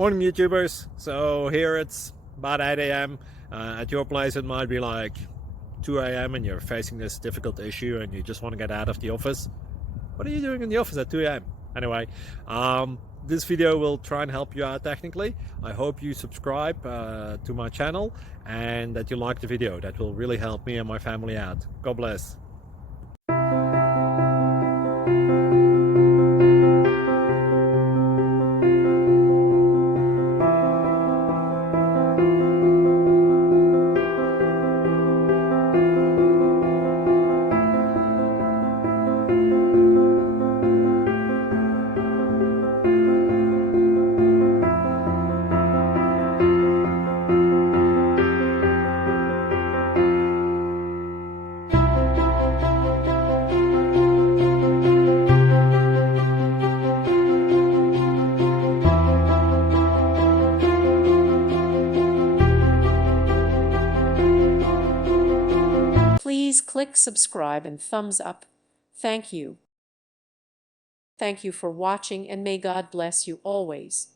Morning YouTubers. So here it's about 8 a.m. At your place it might be like 2 a.m. and you're facing this difficult issue and you just want to get out of the office. What are you doing in the office at 2 a.m.? Anyway, this video will try and help you out technically. I hope you subscribe to my channel and that you like the video. That will really help me and my family out. God bless. Please click subscribe and thumbs up. Thank you. Thank you for watching, and may God bless you always.